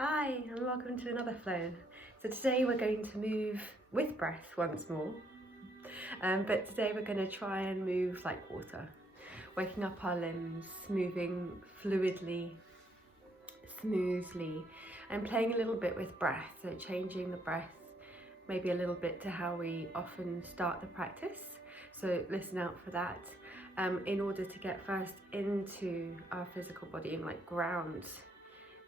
Hi and welcome to another flow. So today we're going to move with breath once more, but today we're going to try and move like water, waking up our limbs, moving fluidly, smoothly, and playing a little bit with breath, so changing the breath maybe a little bit to how we often start the practice. So listen out for that in order to get first into our physical body and like ground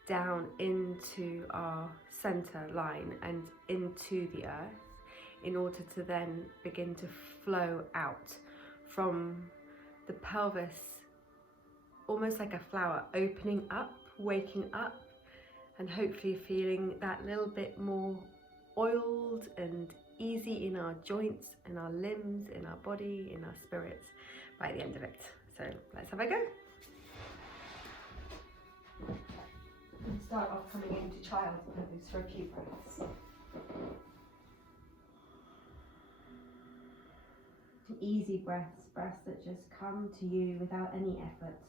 down into our center line and into the earth, in order to then begin to flow out from the pelvis, almost like a flower, opening up, waking up, and hopefully feeling that little bit more oiled and easy in our joints, in our limbs, in our body, in our spirits by the end of it. So let's have a go. And start off coming into child's pose for a few breaths. Easy breaths, breaths that just come to you without any effort.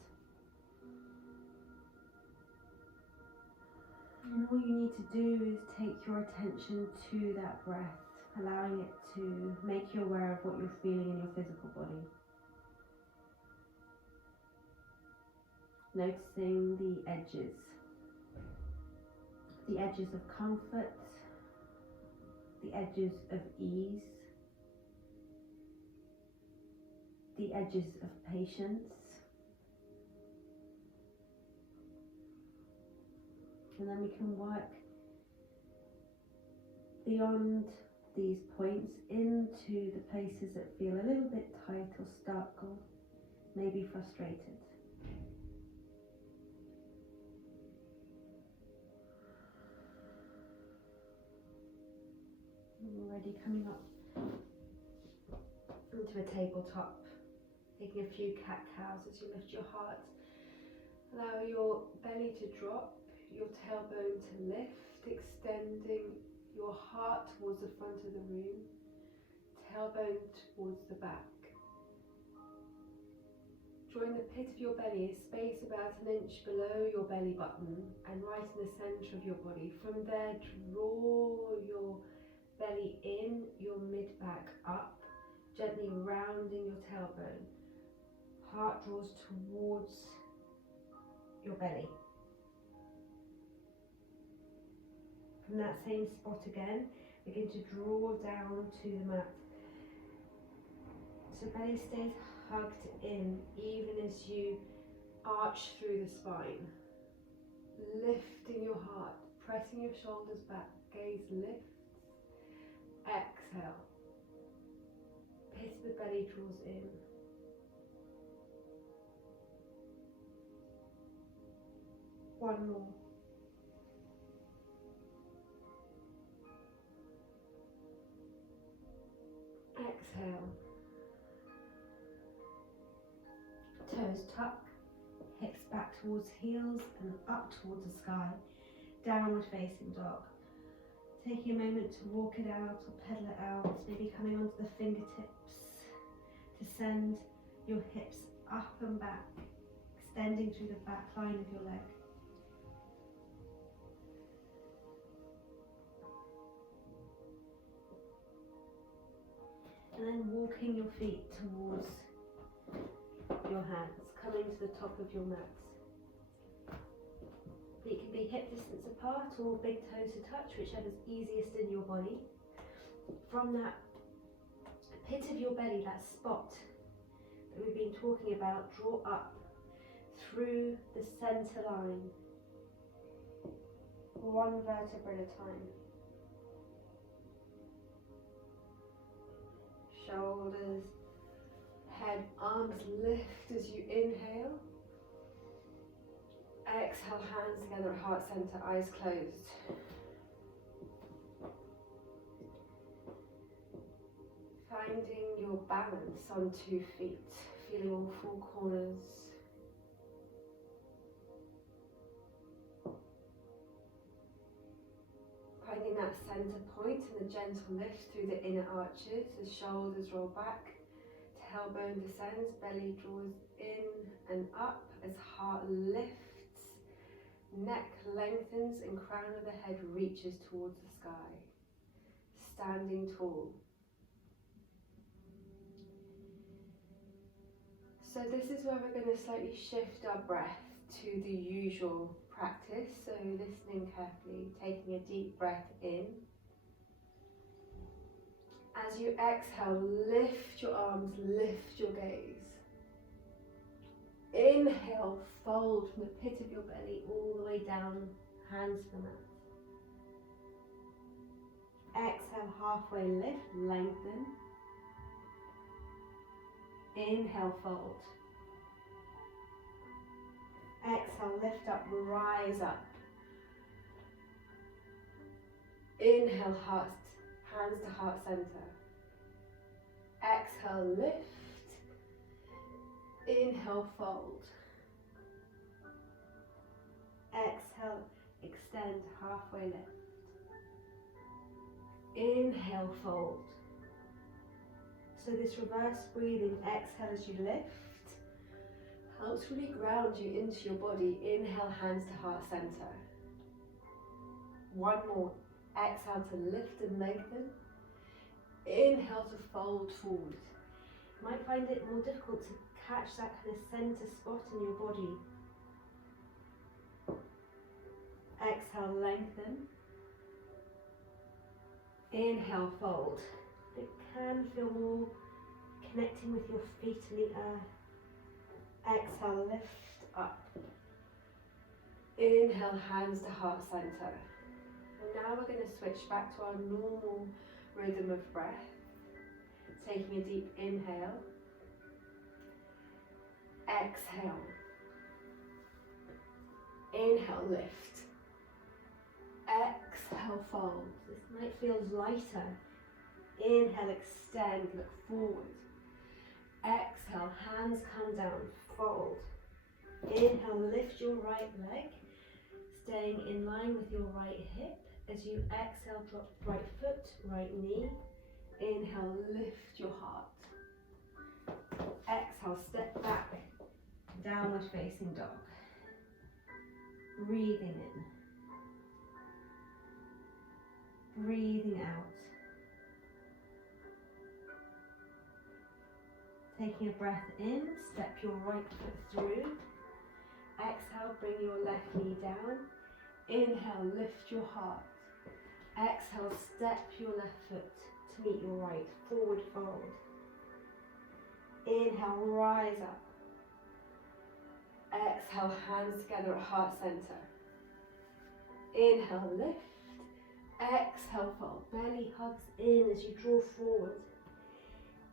And all you need to do is take your attention to that breath, allowing it to make you aware of what you're feeling in your physical body. Noticing the edges of comfort, the edges of ease, the edges of patience. And then we can work beyond these points into the places that feel a little bit tight or stuck or maybe frustrated. Already coming up into a tabletop, taking a few cat-cows as you lift your heart. Allow your belly to drop, your tailbone to lift, extending your heart towards the front of the room, tailbone towards the back. Drawing the pit of your belly, a space about an inch below your belly button and right in the centre of your body. From there, draw your belly in, your mid-back up, gently rounding your tailbone. Heart draws towards your belly. From that same spot again, begin to draw down to the mat. So belly stays hugged in, even as you arch through the spine. Lifting your heart, pressing your shoulders back, gaze lifts. Exhale. Pit of the belly draws in. One more. Exhale. Toes tuck, hips back towards heels and up towards the sky. Downward facing dog. Taking a moment to walk it out or pedal it out, maybe coming onto the fingertips to send your hips up and back, extending through the back line of your leg. And then walking your feet towards your hands, coming to the top of your mat. Feet can be hip distance apart or big toes to touch, whichever's easiest in your body. From that pit of your belly, that spot that we've been talking about, draw up through the center line, one vertebra at a time. Shoulders, head, arms lift as you inhale. Exhale, hands together at heart center, eyes closed. Finding your balance on 2 feet, feeling all 4 corners. Finding that center point and a gentle lift through the inner arches as shoulders roll back, tailbone descends, belly draws in and up as heart lifts. Neck lengthens and crown of the head reaches towards the sky. Standing tall. So this is where we're going to slightly shift our breath to the usual practice. So listening carefully, taking a deep breath in. As you exhale, lift your arms, lift your gaze. Inhale, fold from the pit of your belly all the way down, hands to the mat. Exhale, halfway lift, lengthen. Inhale, fold. Exhale, lift up, rise up. Inhale, heart, hands to heart center. Exhale, lift. Inhale, fold. Exhale, extend, halfway lift. Inhale, fold. So this reverse breathing, exhale as you lift, helps really ground you into your body. Inhale, hands to heart center. One more. Exhale to lift and lengthen. Inhale to fold forward. You might find it more difficult to catch that kind of center spot in your body. Exhale, lengthen. Inhale, fold. It can feel more connecting with your feet in the earth. Exhale, lift up. Inhale, hands to heart center. And now we're going to switch back to our normal rhythm of breath. Taking a deep inhale. Exhale. Inhale, lift. Exhale, fold. This might feel lighter. Inhale, extend, look forward. Exhale, hands come down, fold. Inhale, lift your right leg, staying in line with your right hip. As you exhale, drop right foot, right knee. Inhale, lift your heart. Exhale, step back, downward facing dog. Breathing in. Breathing out. Taking a breath in, step your right foot through. Exhale, bring your left knee down. Inhale, lift your heart. Exhale, step your left foot to meet your right, forward fold. Inhale, rise up. Exhale, hands together at heart center. Inhale, lift. Exhale, fold. Belly hugs in as you draw forward.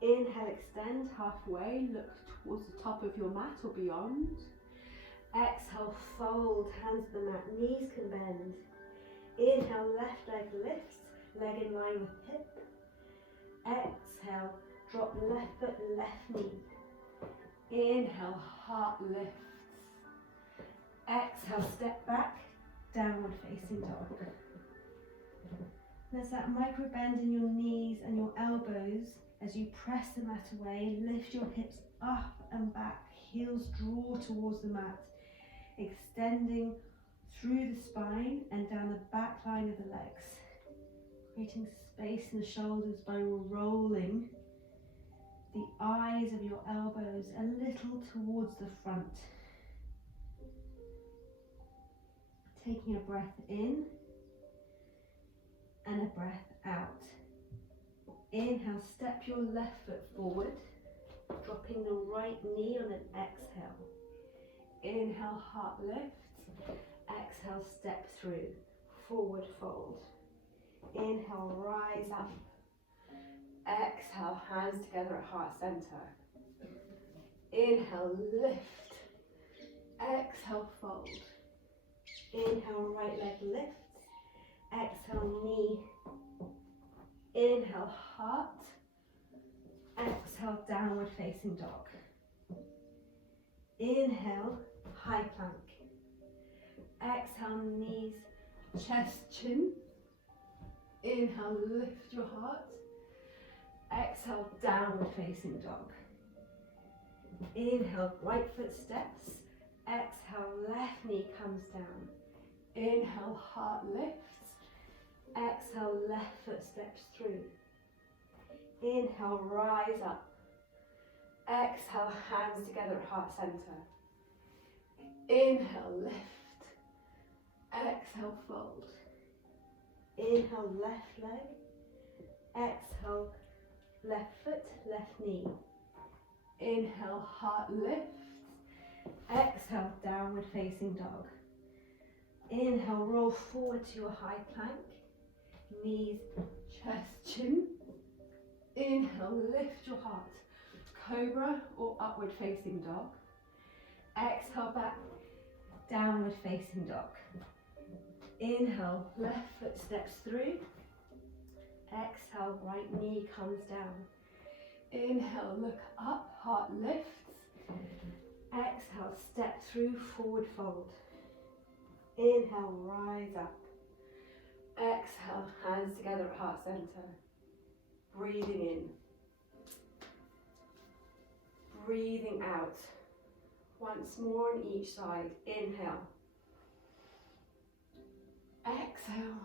Inhale, extend halfway, look towards the top of your mat or beyond. Exhale, fold, hands to the mat, knees can bend. Inhale, left leg lifts, leg in line with hip. Exhale, drop left foot, left knee. Inhale, heart lifts. Exhale, step back, downward facing dog. There's that micro bend in your knees and your elbows as you press the mat away. Lift your hips up and back, heels draw towards the mat, extending through the spine and down the back line of the legs, creating space in the shoulders by rolling the eyes of your elbows a little towards the front. Taking a breath in and a breath out. Inhale, step your left foot forward, dropping the right knee on an exhale. Inhale, heart lifts. Exhale, step through, forward fold. Inhale, rise up. Exhale, hands together at heart center. Inhale, lift. Exhale, fold. Inhale, right leg lifts. Exhale, knee. Inhale, heart. Exhale, downward facing dog. Inhale, high plank. Exhale, knees, chest, chin. Inhale, lift your heart. Exhale, downward facing dog. Inhale, right foot steps. Exhale, left knee comes down. Inhale, heart lifts. Exhale, left foot steps through. Inhale, rise up. Exhale, hands together at heart center. Inhale, lift. Exhale, fold. Inhale, left leg. Exhale, left foot, left knee. Inhale, heart lifts. Exhale, downward facing dog. Inhale, roll forward to a high plank. Knees, chest, chin. Inhale, lift your heart. Cobra or upward facing dog. Exhale, back, downward facing dog. Inhale, left foot steps through. Exhale, right knee comes down. Inhale, look up, heart lifts. Exhale, step through, forward fold. Inhale, rise up. Exhale, hands together at heart center. Breathing in. Breathing out. Once more on each side. Inhale. Exhale.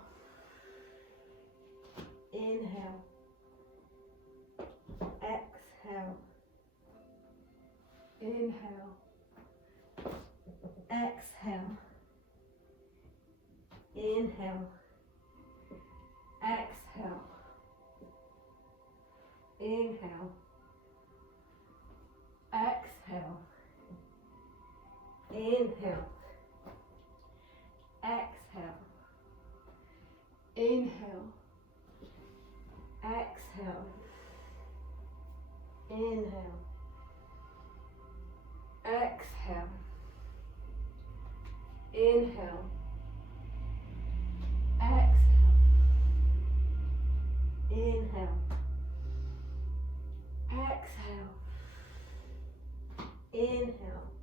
Inhale. Exhale. Inhale. Exhale. Inhale. Exhale. Inhale. Exhale. Inhale. Exhale. Inhale. Exhale. Inhale. Exhale. Inhale. Exhale. Inhale. Exhale. Inhale.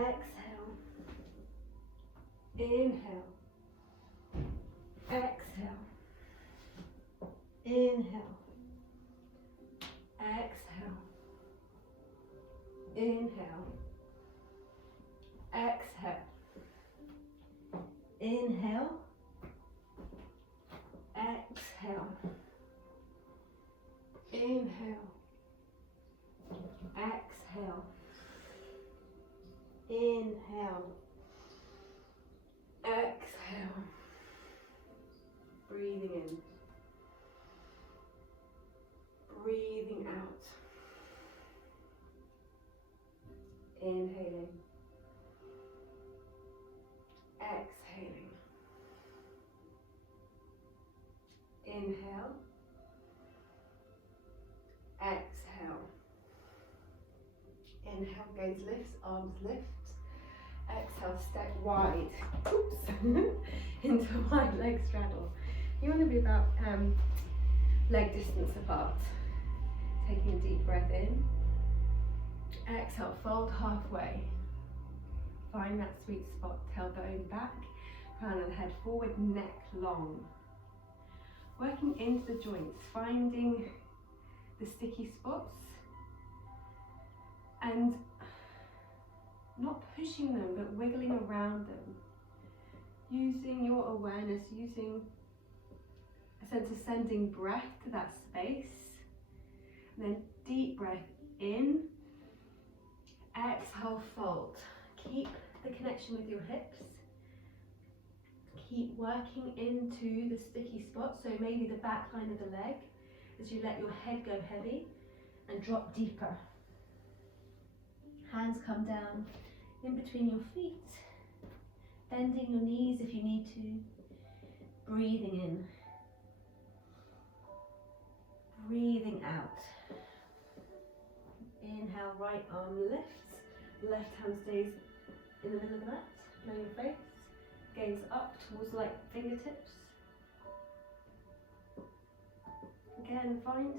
Exhale. Inhale. Exhale. Inhale. Exhale. Inhale. Exhale. Inhale. Exhale. Inhale. Exhale. Inhale. Exhale. Breathing in. Breathing out. Inhaling. Exhaling. Inhale. Exhale. Inhale, gaze lifts, arms lift. Exhale, step wide. Oops. Into wide leg straddle. You want to be about leg distance apart. Taking a deep breath in. Exhale, fold halfway. Find that sweet spot, tailbone back, crown of the head forward, neck long. Working into the joints, finding the sticky spots and not pushing them but wiggling around them. Using your awareness, using a sense of sending breath to that space. And then deep breath in, exhale, fold. Keep the connection with your hips. Keep working into the sticky spots, so maybe the back line of the leg, as you let your head go heavy and drop deeper. Hands come down in between your feet, bending your knees if you need to, breathing in, breathing out. Inhale, right arm lifts, left hand stays in the middle of the mat, below your face, gaze up towards the fingertips. Again, find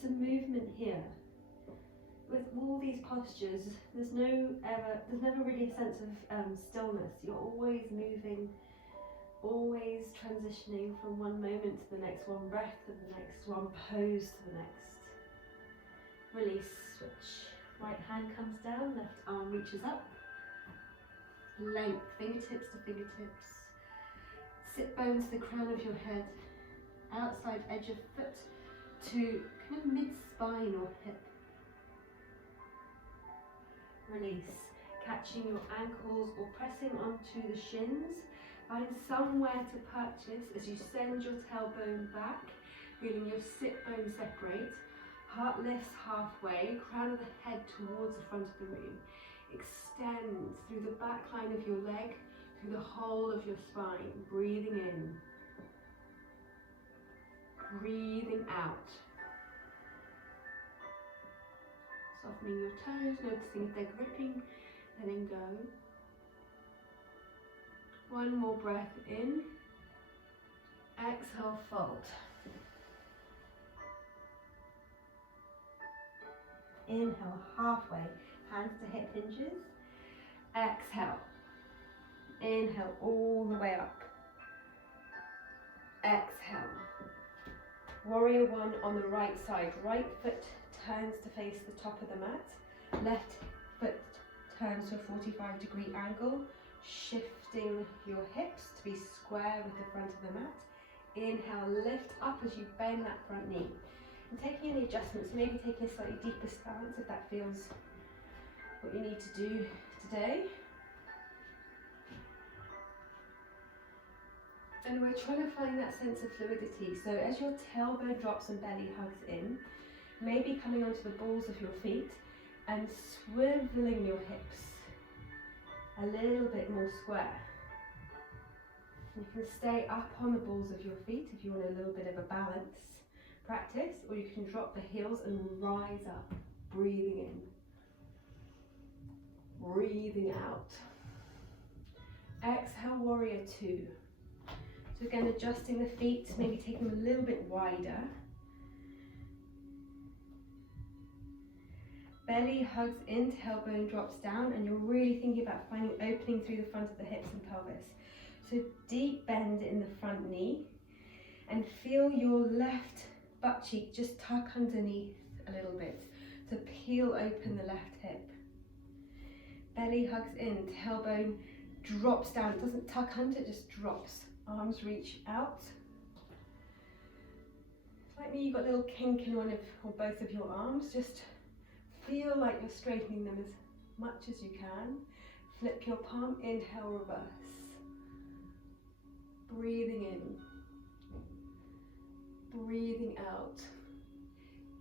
some movement here. With all these postures, there's never really a sense of stillness. You're always moving, always transitioning from one moment to the next, one breath to the next, one pose to the next. Release, switch. Right hand comes down, left arm reaches up. Length, fingertips to fingertips. Sit bones to the crown of your head. Outside edge of foot to kind of mid-spine or hip. Release. Catching your ankles or pressing onto the shins. Find somewhere to purchase as you send your tailbone back, feeling your sit bone separate. Heart lifts halfway, crown of the head towards the front of the room. Extend through the back line of your leg, through the whole of your spine. Breathing in. Breathing out. Softening your toes, noticing if they're gripping, letting go. One more breath in. Exhale, fold. Inhale, halfway, hands to hip hinges. Exhale. Inhale all the way up. Exhale. Warrior one on the right side. Right foot turns to face the top of the mat. Left foot turns to a 45-degree angle, shifting your hips to be square with the front of the mat. Inhale, lift up as you bend that front knee. And taking any adjustments, maybe taking a slightly deeper stance if that feels what you need to do today. And we're trying to find that sense of fluidity. So as your tailbone drops and belly hugs in, maybe coming onto the balls of your feet and swiveling your hips a little bit more square. You can stay up on the balls of your feet if you want a little bit of a balance practice, or you can drop the heels and rise up, breathing in, breathing out. Exhale, warrior two. So again, adjusting the feet, maybe taking them a little bit wider. Belly hugs in, tailbone drops down, and you're really thinking about finding opening through the front of the hips and pelvis. So deep bend in the front knee, and feel your left butt cheek just tuck underneath a little bit to peel open the left hip. Belly hugs in, tailbone drops down. It doesn't tuck under, it just drops. Arms reach out. It's like me, you've got a little kink in one of or both of your arms. Just feel like you're straightening them as much as you can. Flip your palm, inhale, reverse. Breathing in. Breathing out.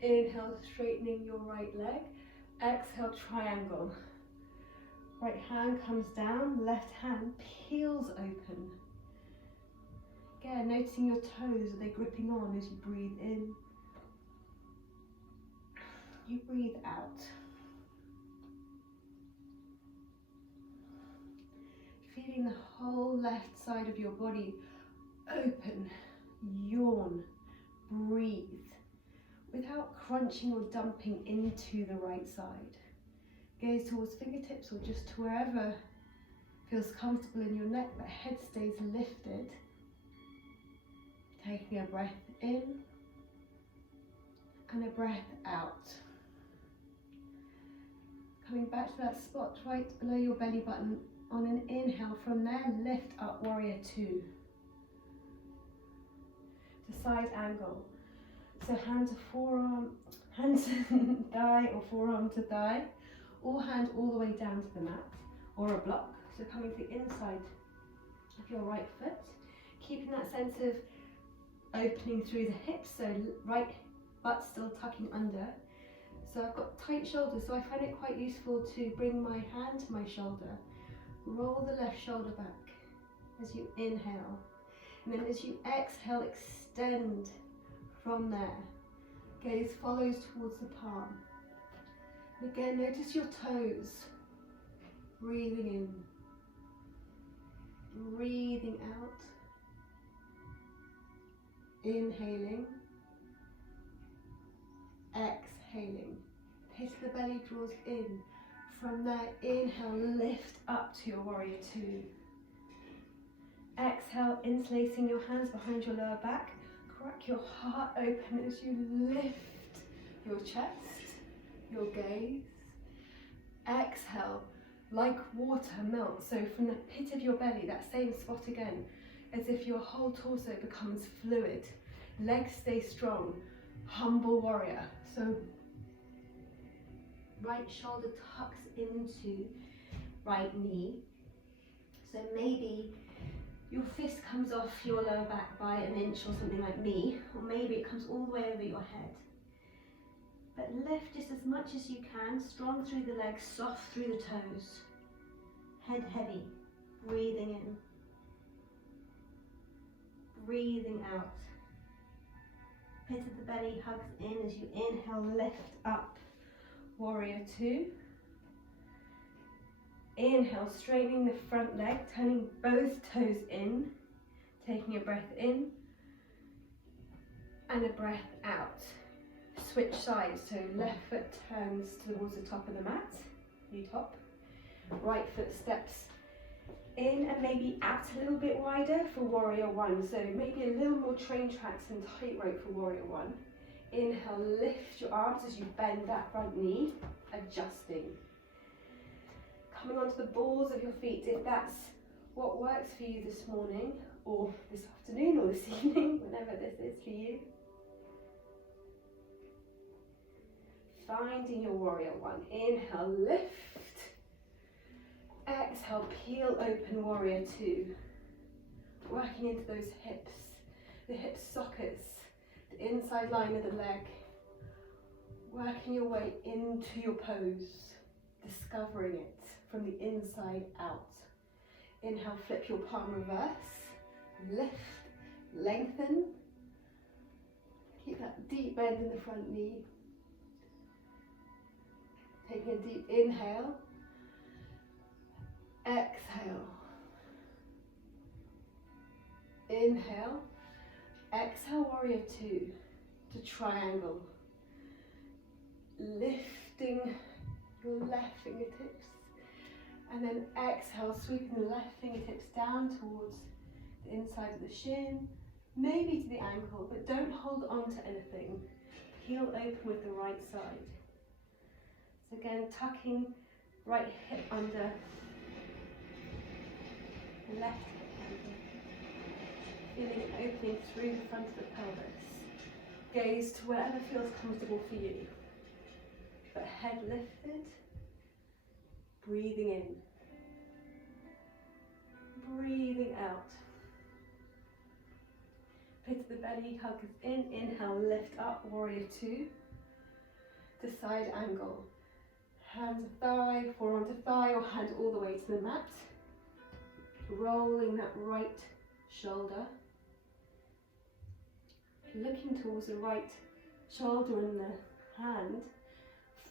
Inhale, straightening your right leg. Exhale, triangle. Right hand comes down, left hand peels open. Again, noticing your toes, are they gripping on as you breathe in? You breathe out. Feeling the whole left side of your body open, yawn, breathe, without crunching or dumping into the right side. Gaze towards fingertips or just to wherever feels comfortable in your neck, but head stays lifted. Taking a breath in and a breath out. Coming back to that spot right below your belly button. On an inhale, from there, lift up, warrior two. To side angle. So hand to forearm, hand to thigh or forearm to thigh, or hand all the way down to the mat, or a block. So coming to the inside of your right foot, keeping that sense of opening through the hips, so right butt still tucking under. So I've got tight shoulders, so I find it quite useful to bring my hand to my shoulder, roll the left shoulder back as you inhale, and then as you exhale, extend from there. Gaze follows towards the palm. And again, notice your toes, breathing in, breathing out. Inhaling, exhaling. Pit of the belly draws in. From there, inhale, lift up to your warrior two. Exhale, interlacing your hands behind your lower back. Crack your heart open as you lift your chest, your gaze. Exhale, like water melts. So from the pit of your belly, that same spot again, as if your whole torso becomes fluid. Legs stay strong. Humble warrior. So right shoulder tucks into right knee. So maybe your fist comes off your lower back by an inch or something like me, or maybe it comes all the way over your head. But lift just as much as you can, strong through the legs, soft through the toes. Head heavy, breathing in. Breathing out. Pit of the belly hugs in as you inhale, lift up. Warrior two. Inhale, straightening the front leg, turning both toes in, taking a breath in and a breath out. Switch sides, so left foot turns towards the top of the mat, you top. Right foot steps in and maybe out a little bit wider for warrior one. So maybe a little more train tracks and tightrope for warrior one. Inhale, lift your arms as you bend that front knee, adjusting. Coming onto the balls of your feet, if that's what works for you this morning, or this afternoon, or this evening, whenever this is for you. Finding your warrior one. Inhale, lift. Exhale, peel open warrior two. Working into those hips, the hip sockets, the inside line of the leg. Working your way into your pose, discovering it from the inside out. Inhale, flip your palm reverse. Lift, lengthen. Keep that deep bend in the front knee. Taking a deep inhale. Exhale. Inhale. Exhale, warrior two to triangle. Lifting your left fingertips. And then exhale, sweeping the left fingertips down towards the inside of the shin, maybe to the ankle, but don't hold on to anything. Heel open with the right side. So again, tucking right hip under, left hip under. Feeling it opening through the front of the pelvis. Gaze to wherever feels comfortable for you. But head lifted, breathing in. Breathing out. Pit of the belly, hug in. Inhale, lift up, warrior two. To side angle. Hand to thigh, forearm to thigh, or hand all the way to the mat. Rolling that right shoulder. Looking towards the right shoulder and the hand.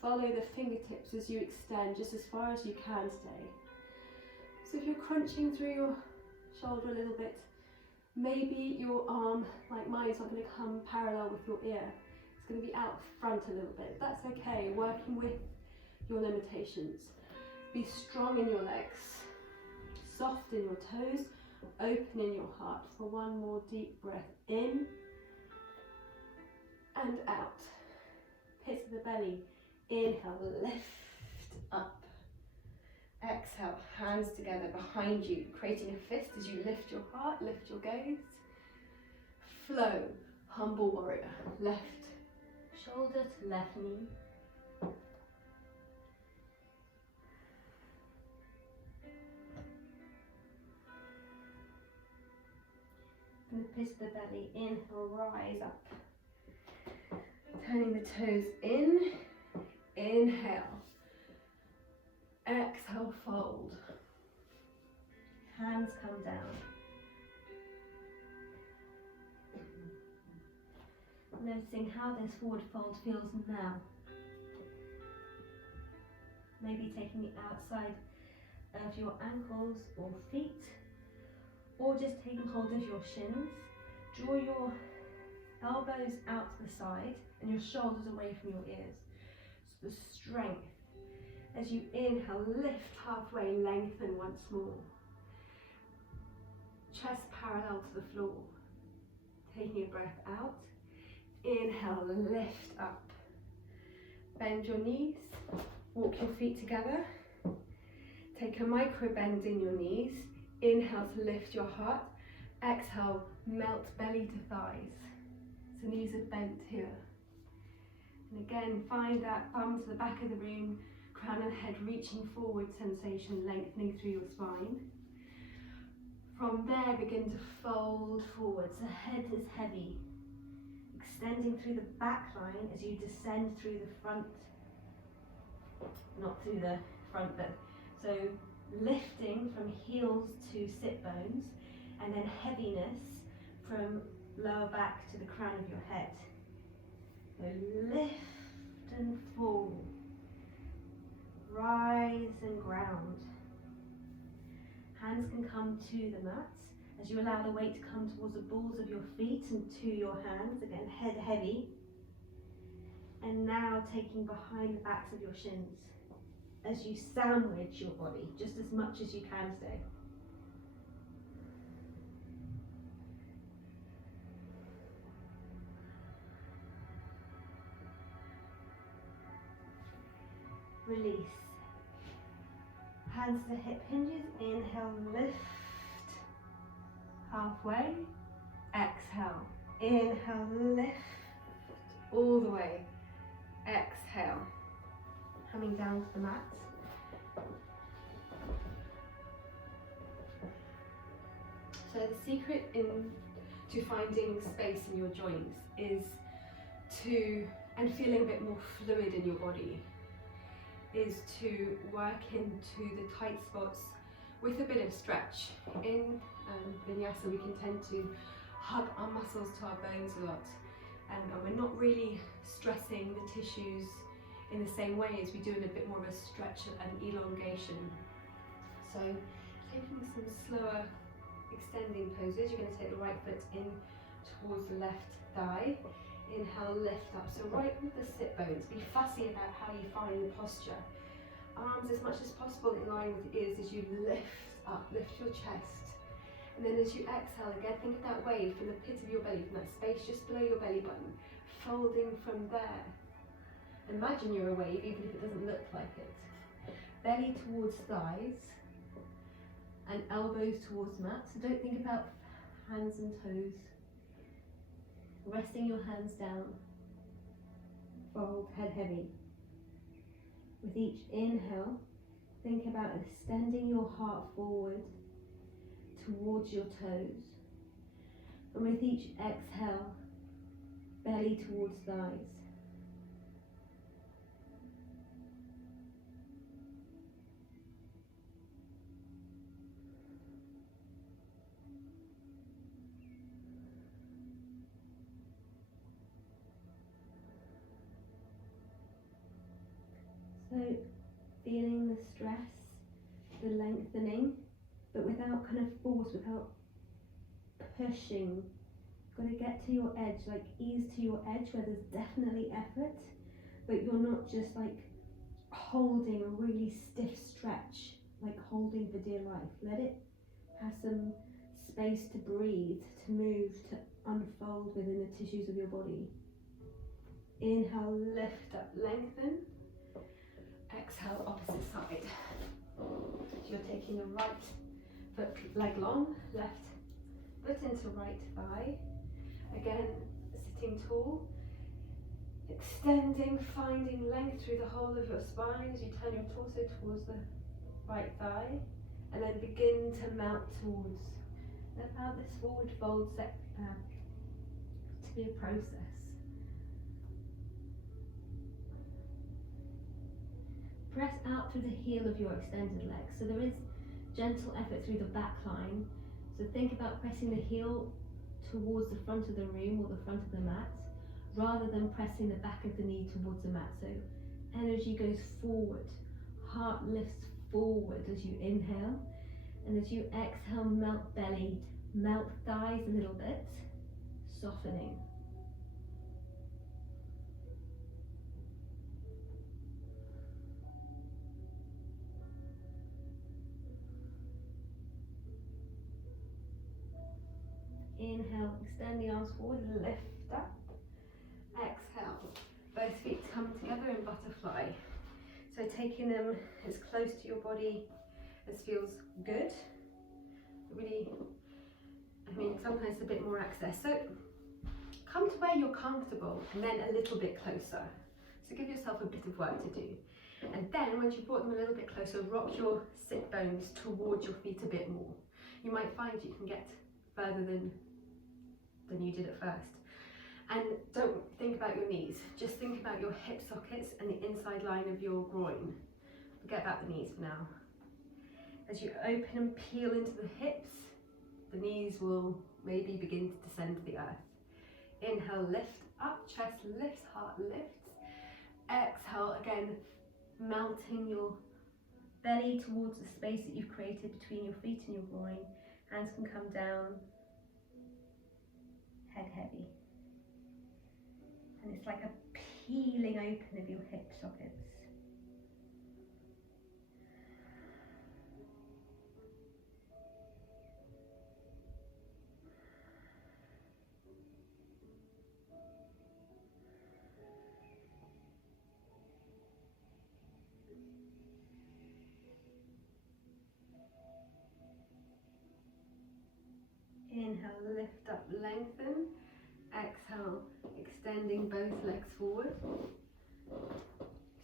Follow the fingertips as you extend just as far as you can today. So if you're crunching through your shoulder a little bit, maybe your arm, like mine, is not going to come parallel with your ear. It's going to be out front a little bit. That's okay, working with your limitations. Be strong in your legs, soft in your toes, open in your heart. For one more deep breath in and out. Pit of the belly. Inhale, lift up. Exhale, hands together behind you, creating a fist as you lift your heart, lift your gaze. Flow, humble warrior. Left shoulder to left knee. From the pit of the belly, inhale, rise up. Turning the toes in. Inhale. Exhale, fold. Hands come down. Noticing how this forward fold feels now. Maybe taking it outside of your ankles or feet, or just taking hold of your shins. Draw your elbows out to the side and your shoulders away from your ears. So the strength. As you inhale, lift halfway, lengthen once more. Chest parallel to the floor. Taking a breath out. Inhale, lift up. Bend your knees, walk your feet together. Take a micro bend in your knees. Inhale to lift your heart. Exhale, melt belly to thighs. So knees are bent here. And again, find that bum to the back of the room, crown and head reaching forward sensation, lengthening through your spine. From there, begin to fold forwards. The head is heavy, extending through the back line as you descend through the front, not through the front, but so lifting from heels to sit bones, and then heaviness from lower back to the crown of your head. So lift and fall, rise and ground. Hands can come to the mat as you allow the weight to come towards the balls of your feet and to your hands. Again, head heavy. And now taking behind the backs of your shins as you sandwich your body just as much as you can today. Release. Hands to hip hinges. Inhale, lift. Halfway. Exhale. Inhale, lift. All the way. Exhale. Coming down to the mat. So the secret to finding space in your joints is and feeling a bit more fluid in your body, is to work into the tight spots with a bit of stretch. In vinyasa we can tend to hug our muscles to our bones a lot, and we're not really stressing the tissues in the same way as we do in a bit more of a stretch and elongation. So taking some slower extending poses, you're going to take the right foot in towards the left thigh. Inhale, lift up. So right with the sit bones, be fussy about how you find the posture. Arms as much as possible in line with the ears as you lift up, lift your chest. And then as you exhale, again, think of that wave from the pit of your belly, from that space just below your belly button, folding from there. Imagine you're a wave, even if it doesn't look like it. Belly towards thighs, and elbows towards mat. So don't think about hands and toes. Resting your hands down, fold, head heavy. With each inhale, think about extending your heart forward towards your toes. And with each exhale, belly towards thighs. So feeling the stress, the lengthening, but without kind of force, without pushing. Got to get to your edge, like ease to your edge where there's definitely effort, but you're not just like holding a really stiff stretch, like holding for dear life. Let it have some space to breathe, to move, to unfold within the tissues of your body. Inhale, lift up, lengthen. Exhale, opposite side. So you're taking the right foot leg long, left foot into right thigh. Again, sitting tall. Extending, finding length through the whole of your spine as you turn your torso towards the right thigh. And then begin to melt towards. Allow this forward fold to be a process. Press out through the heel of your extended leg. So there is gentle effort through the back line. So think about pressing the heel towards the front of the room or the front of the mat, rather than pressing the back of the knee towards the mat. So energy goes forward, heart lifts forward as you inhale, and as you exhale, melt belly, melt thighs a little bit, softening. Inhale, extend the arms forward, lift up. Exhale, both feet come together in butterfly. So taking them as close to your body This feels good. Really, I mean, sometimes it's a bit more access. So come to where you're comfortable and then a little bit closer. So give yourself a bit of work to do. And then once you've brought them a little bit closer, rock your sit bones towards your feet a bit more. You might find you can get further than you did at first. And don't think about your knees, just think about your hip sockets and the inside line of your groin. Forget about the knees for now. As you open and peel into the hips, the knees will maybe begin to descend to the earth. Inhale, lift up, chest lifts, heart lifts. Exhale, again, melting your belly towards the space that you've created between your feet and your groin. Hands can come down, head heavy. And it's like a peeling open of your hip sockets. Inhale, lift up, lengthen. Exhale, extending both legs forward.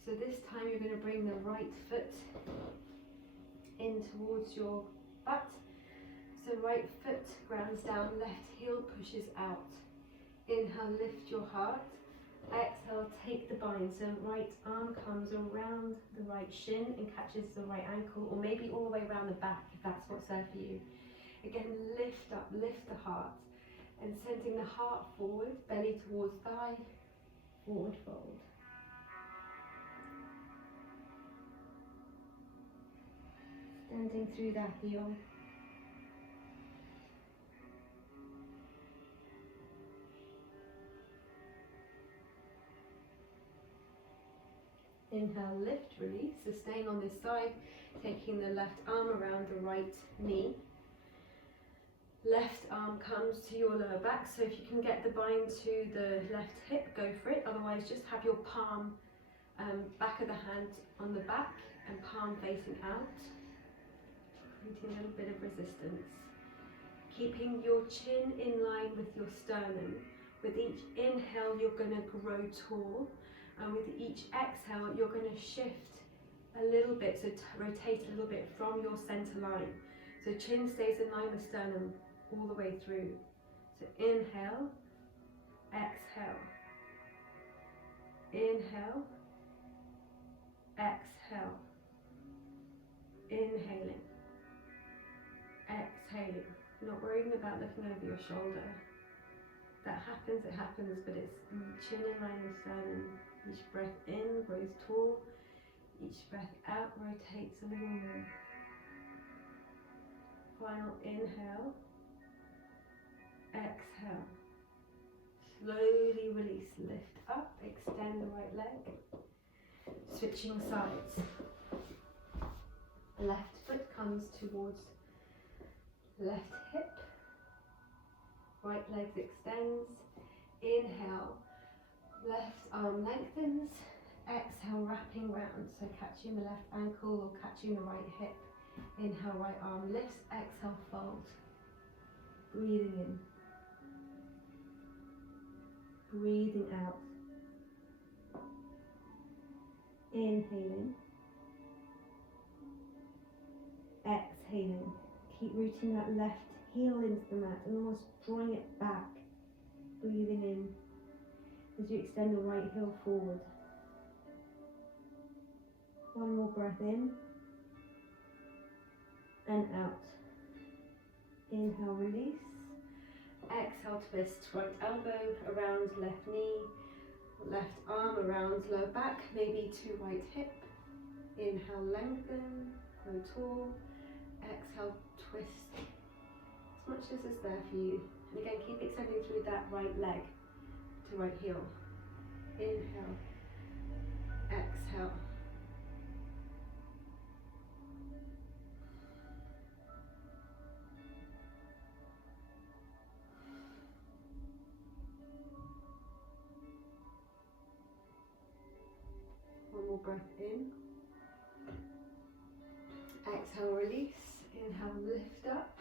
So this time you're going to bring the right foot in towards your butt. So right foot grounds down, left heel pushes out. Inhale, lift your heart. Exhale, take the bind. So right arm comes around the right shin and catches the right ankle, or maybe all the way around the back if that's what's there for you. Again, lift up, lift the heart. And sending the heart forward, belly towards thigh, forward fold. Extending through that heel. Inhale, lift, release. So staying on this side, taking the left arm around the right knee. Left arm comes to your lower back, so if you can get the bind to the left hip, go for it. Otherwise, just have your palm, back of the hand on the back and palm facing out, creating a little bit of resistance. Keeping your chin in line with your sternum. With each inhale, you're going to grow tall, and with each exhale, you're going to shift a little bit, so rotate a little bit from your center line. So chin stays in line with sternum all the way through. So inhale, exhale, inhale, exhale, inhaling, exhaling. Not worrying about looking over your shoulder. That happens, it happens, but it's chin in line with sternum. Each breath in grows tall, each breath out rotates a little more. Final inhale, exhale, slowly release, lift up, extend the right leg, switching sides. Left foot comes towards left hip, right leg extends, inhale, left arm lengthens, exhale wrapping round, so catching the left ankle or catching the right hip. Inhale, right arm lifts, exhale, fold. Breathing in. Breathing out. Inhaling. Exhaling. Keep rooting that left heel into the mat and almost drawing it back. Breathing in as you extend the right heel forward. One more breath in. And out. Inhale, release. Exhale, twist. Right elbow around left knee. Left arm around lower back, maybe to right hip. Inhale, lengthen, grow tall. Exhale, twist. As much as is there for you. And again, keep extending through that right leg to right heel. Inhale, exhale. One more breath in. Exhale, release. Inhale, lift up.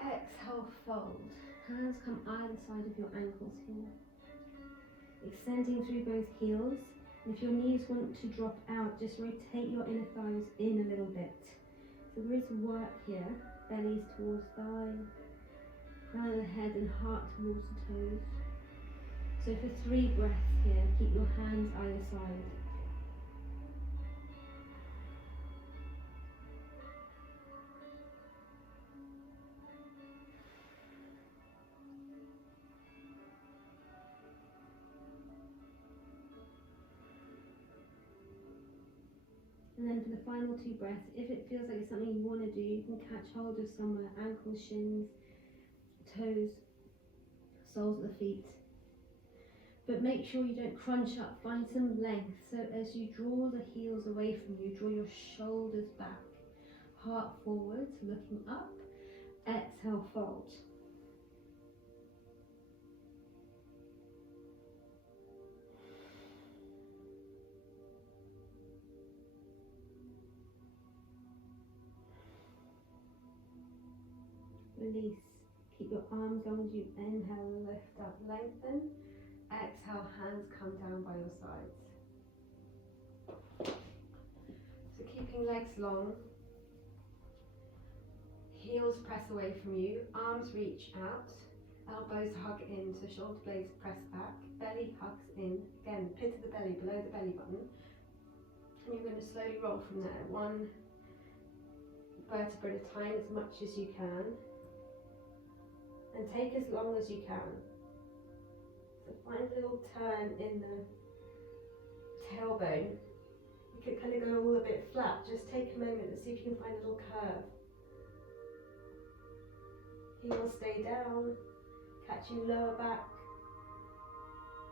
Exhale, fold. Hands come either side of your ankles here. Extending through both heels. If your knees want to drop out, just rotate your inner thighs in a little bit. So there is work here. Bellies towards thigh, crown of the head and heart towards the toes. So for 3 breaths here, keep your hands either side. And then for the final 2 breaths, if it feels like it's something you want to do, you can catch hold of somewhere, ankles, shins, toes, soles of the feet. But make sure you don't crunch up, find some length. So as you draw the heels away from you, draw your shoulders back, heart forward, looking up, exhale, fold. Release. Keep your arms long as you inhale, lift up, lengthen. Exhale, hands come down by your sides. So keeping legs long, heels press away from you, arms reach out, elbows hug in, so shoulder blades press back, belly hugs in, again pit of the belly below the belly button, and you're going to slowly roll from there, 1 vertebra at a time, as much as you can, and take as long as you can. So find a little turn in the tailbone. You can kind of go all a bit flat. Just take a moment and see if you can find a little curve. Heels stay down, catching lower back,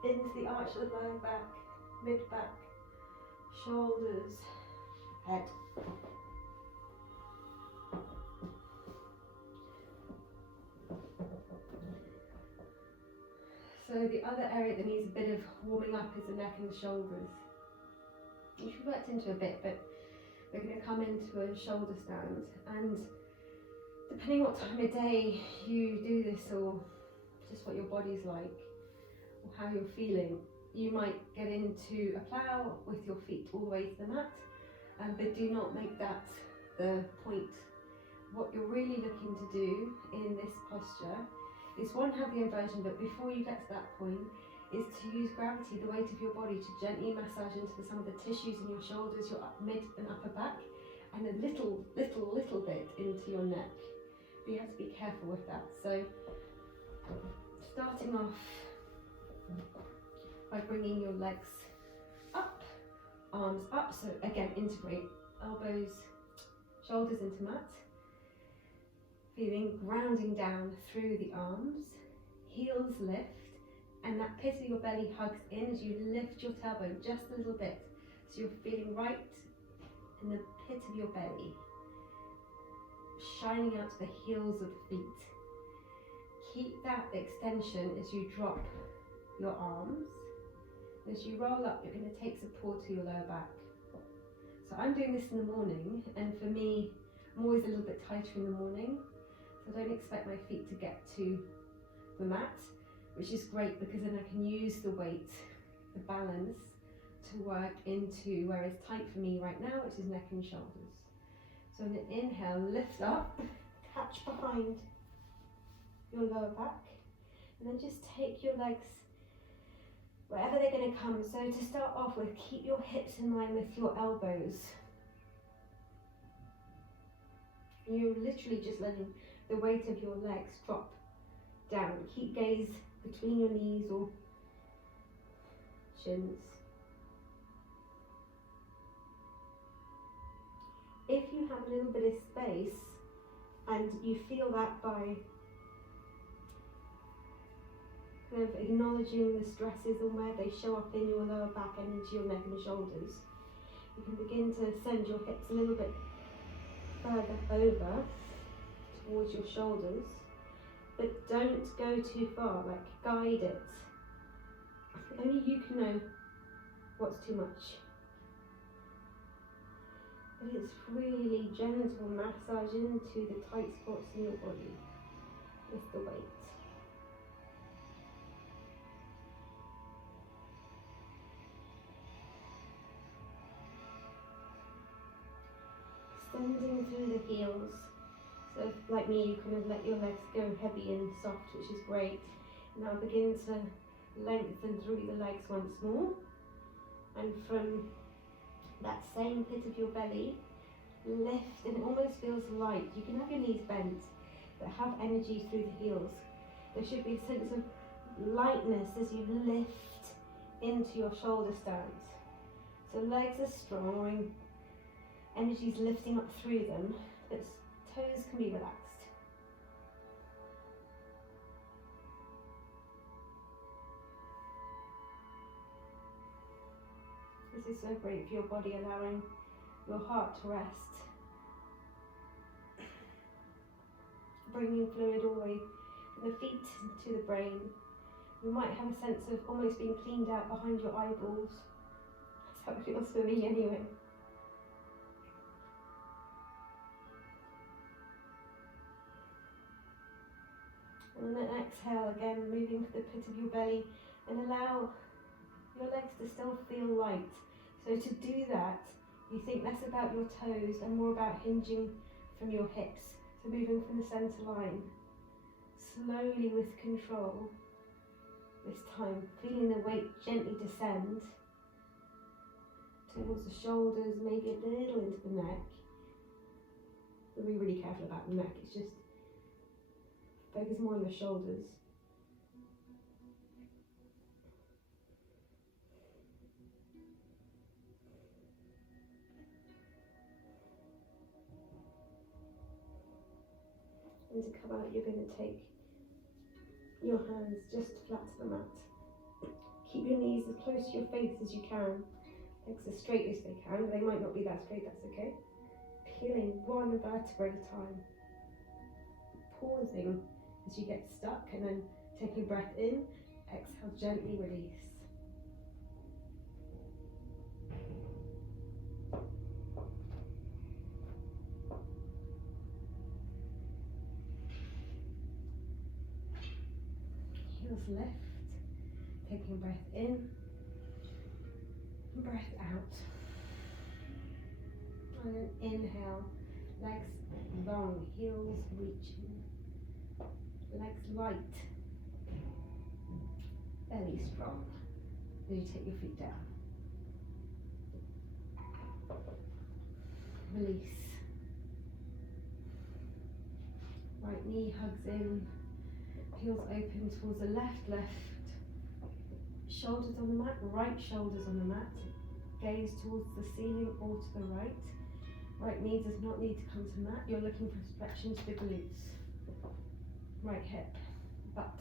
into the arch of the lower back, mid back, shoulders, head. So the other area that needs a bit of warming up is the neck and the shoulders, which we worked into a bit, but we're going to come into a shoulder stand, and depending what time of day you do this, or just what your body's like, or how you're feeling, you might get into a plough with your feet all the way to the mat, but do not make that the point. What you're really looking to do in this posture is, one, have the inversion, but before you get to that point, is to use gravity, the weight of your body, to gently massage into some of the tissues in your shoulders, your mid and upper back, and a little bit into your neck. But you have to be careful with that. So starting off by bringing your legs up, arms up, so again integrate elbows, shoulders into mat. Feeling grounding down through the arms, heels lift, and that pit of your belly hugs in as you lift your tailbone just a little bit. So you're feeling right in the pit of your belly, shining out to the heels of the feet. Keep that extension as you drop your arms. As you roll up, you're going to take support to your lower back. So I'm doing this in the morning, and for me, I'm always a little bit tighter in the morning. So I don't expect my feet to get to the mat, which is great because then I can use the weight, the balance, to work into where it's tight for me right now, which is neck and shoulders. So on an inhale, lift up, catch behind your lower back, and then just take your legs wherever they're going to come. So to start off with, keep your hips in line with your elbows. You're literally just letting the weight of your legs drop down. Keep gaze between your knees or shins. If you have a little bit of space and you feel that by kind of acknowledging the stresses and where they show up in your lower back and into your neck and shoulders, you can begin to send your hips a little bit further over towards your shoulders, but don't go too far, like guide it. Only you can know what's too much. but it's really gentle massage into the tight spots in your body with the weight. Extending through the heels. So if, like me, you kind of let your legs go heavy and soft, which is great. Now begin to lengthen through the legs once more. And from that same pit of your belly, lift, and it almost feels light. You can have your knees bent, but have energy through the heels. There should be a sense of lightness as you lift into your shoulder stance. So legs are strong, and energy's lifting up through them, but toes can be relaxed. This is so great for your body, allowing your heart to rest. Bringing fluid all the way from the feet to the brain. You might have a sense of almost being cleaned out behind your eyeballs. That's how it feels for me anyway. And then exhale again, moving to the pit of your belly, and allow your legs to still feel light. So to do that, you think less about your toes and more about hinging from your hips. So moving from the centre line, slowly with control, this time feeling the weight gently descend towards the shoulders, maybe a little into the neck. But be really careful about the neck, it's just focus more on the shoulders. And to come out, you're going to take your hands just flat to the mat. Keep your knees as close to your face as you can. Legs as straight as they can. They might not be that straight, that's okay. Peeling one vertebra at a time. Pausing as you get stuck, and then taking a breath in, exhale, gently release. Heels lift, taking a breath in, breath out. And then inhale, legs long, heels reaching, legs light, belly strong. Then you take your feet down. Release. Right knee hugs in, heels open towards the left, shoulders on the mat, right shoulders on the mat, gaze towards the ceiling or to the right. Right knee does not need to come to mat, you're looking for stretching to the glutes. Right hip, butt.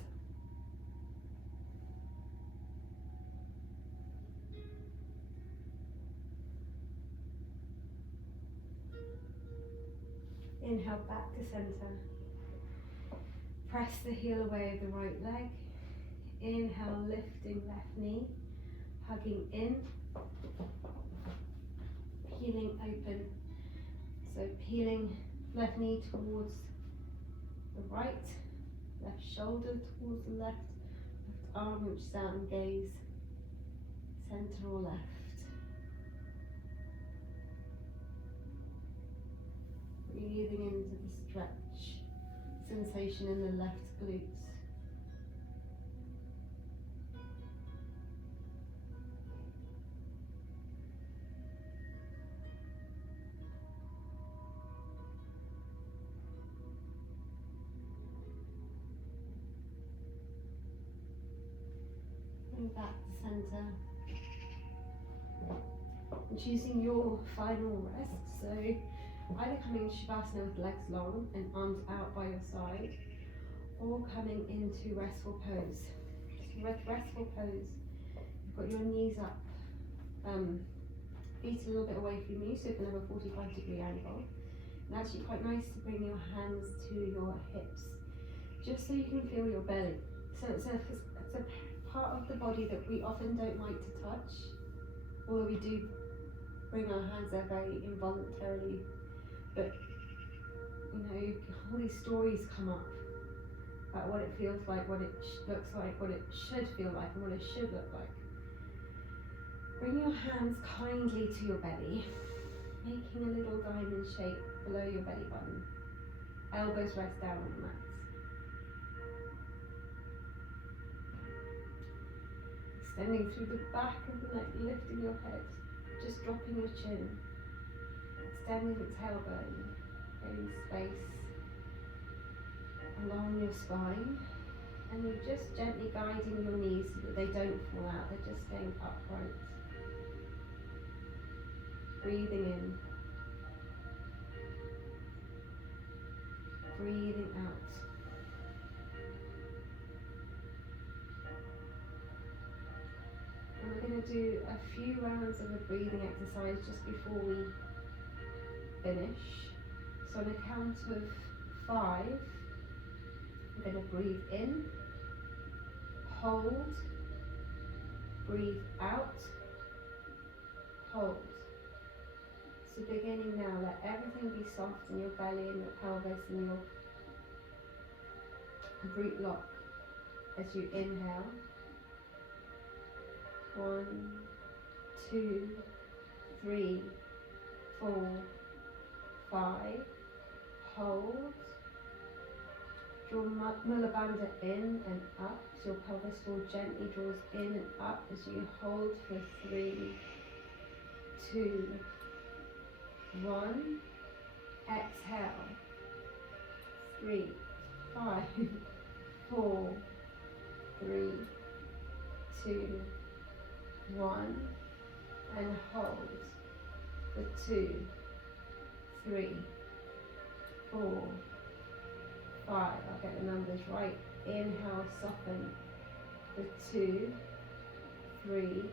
Inhale back to center. Press the heel away of the right leg. Inhale, lifting left knee, hugging in, peeling open. So peeling left knee towards the right, left shoulder towards the left, left arm reaches out and gaze, center or left. Breathing into the stretch sensation in the left glutes. Bring back to center. And choosing your final rest. So either coming to Shavasana with legs long and arms out by your side, or coming into restful pose. Restful pose. You've got your knees up, feet a little bit away from you, so you can have a 45-degree angle. And actually quite nice to bring your hands to your hips, just so you can feel your belly. So it's a part of the body that we often don't like to touch, although we do bring our hands there very involuntarily, but you know, all these stories come up about what it feels like, what it looks like, what it should feel like, and what it should look like. Bring your hands kindly to your belly, making a little diamond shape below your belly button. Elbows rest down on the mat. Extending through the back of the neck, lifting your head, just dropping your chin, extending the tailbone, getting space along your spine, and you're just gently guiding your knees so that they don't fall out, they're just staying upright. Breathing in, breathing out. And we're going to do a few rounds of a breathing exercise just before we finish. So on a count of 5, we're going to breathe in, hold, breathe out, hold. So beginning now, let everything be soft in your belly and your pelvis and your glute lock as you inhale. 1, 2, 3, 4, 5. Hold. Draw Mula Bandha in and up, so your pelvis floor gently draws in and up as you hold for 3, 2, 1. Exhale. 3, 5, 4, 3, 2, 1. And hold for 2, 3, 4, 5. I'll get the numbers right. Inhale, soften for 2, 3,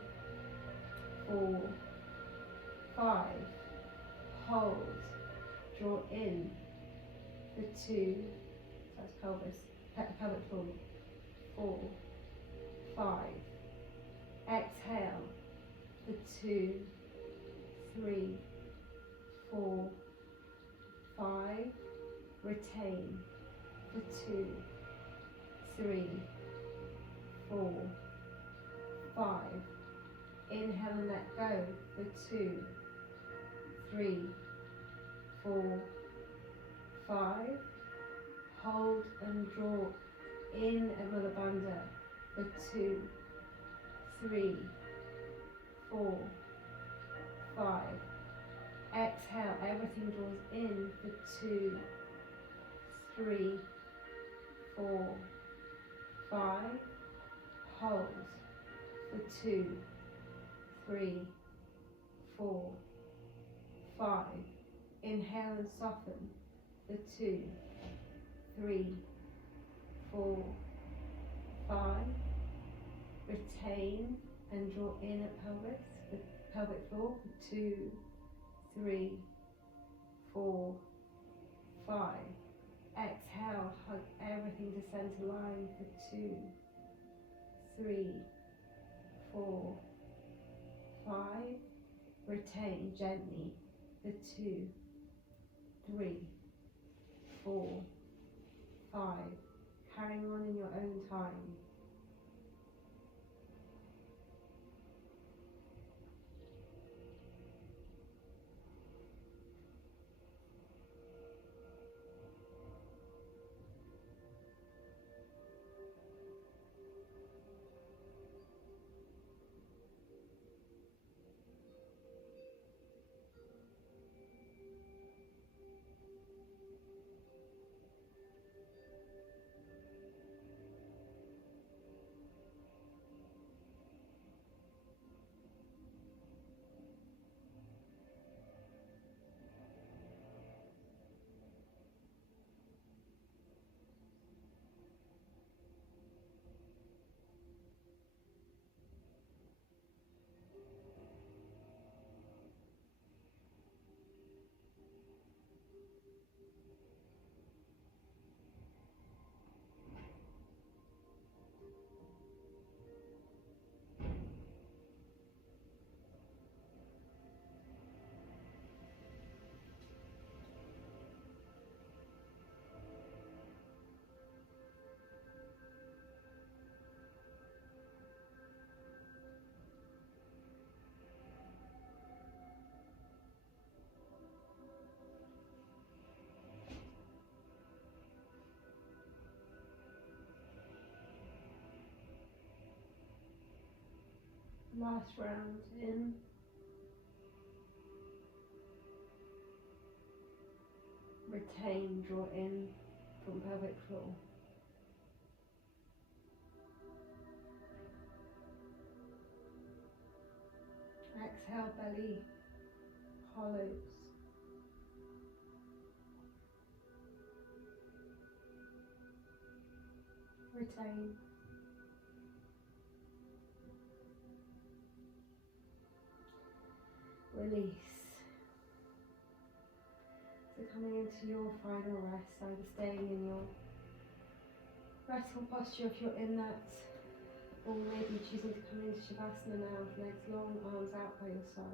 4, 5. Hold. Draw in for 2. That's pelvis. Pelvic floor. 4, 5. Exhale for 2, 3, 4, 5. Retain for 2, 3, 4, 5. Inhale and let go for 2, 3, 4, 5. Hold and draw in at Mula Bandha for 2, 3, 4, 5. Exhale, everything draws in for 2, 3, 4, 5. Hold for 2, 3, 4, 5. Inhale and soften for 2, 3, 4, 5. Retain and draw in at pelvis, the pelvic floor for 2, 3, 4, 5. Exhale, hug everything to center line for 2, 3, 4, 5. Retain gently for 2, 3, 4, 5. Carrying on in your own time. Last round in. Retain, draw in from pelvic floor. Exhale, belly hollows. Retain. Release. So coming into your final rest, either staying in your restful posture if you're in that, or maybe choosing to come into Shavasana now, legs long, arms out by your side.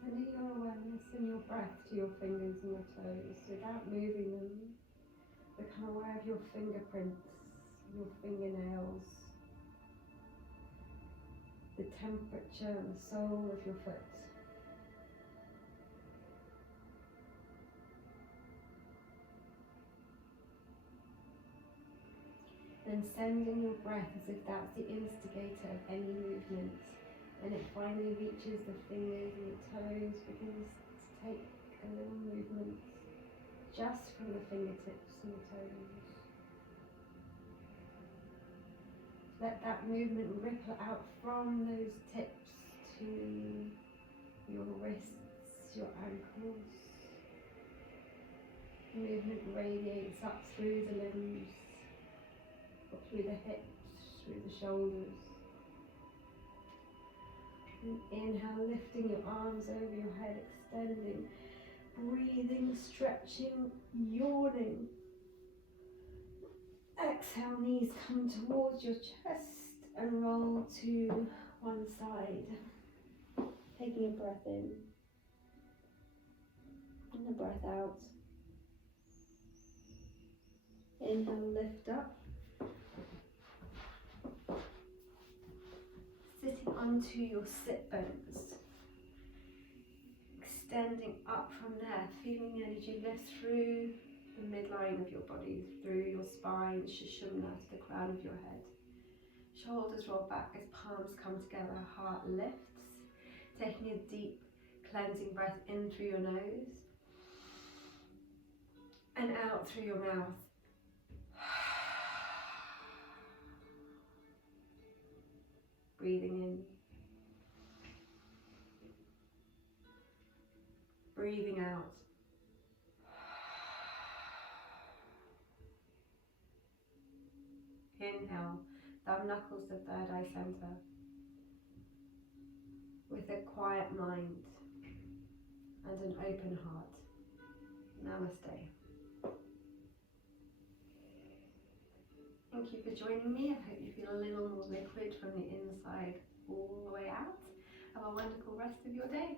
Sending your awareness and your breath to your fingers and your toes without moving them. Become aware of your fingerprints, your fingernails, the temperature and the sole of your foot. And sending your breath as if that's the instigator of any movement. And it finally reaches the fingers and the toes, begins to take a little movement just from the fingertips and the toes. Let that movement ripple out from those tips to your wrists, your ankles. The movement radiates up through the limbs, up through the hips, through the shoulders. And inhale, lifting your arms over your head, extending, breathing, stretching, yawning. Exhale, knees come towards your chest and roll to one side. Taking a breath in and a breath out. Inhale, lift up. Sitting onto your sit bones. Extending up from there, feeling the energy lift through the midline of your body, through your spine, Sushumna, to the crown of your head. Shoulders roll back as palms come together, heart lifts. Taking a deep cleansing breath in through your nose and out through your mouth. Breathing in. Breathing out. Inhale, thumb knuckles to third eye center. With a quiet mind and an open heart. Namaste. Thank you for joining me. I hope you feel a little more liquid from the inside all the way out. Have a wonderful rest of your day.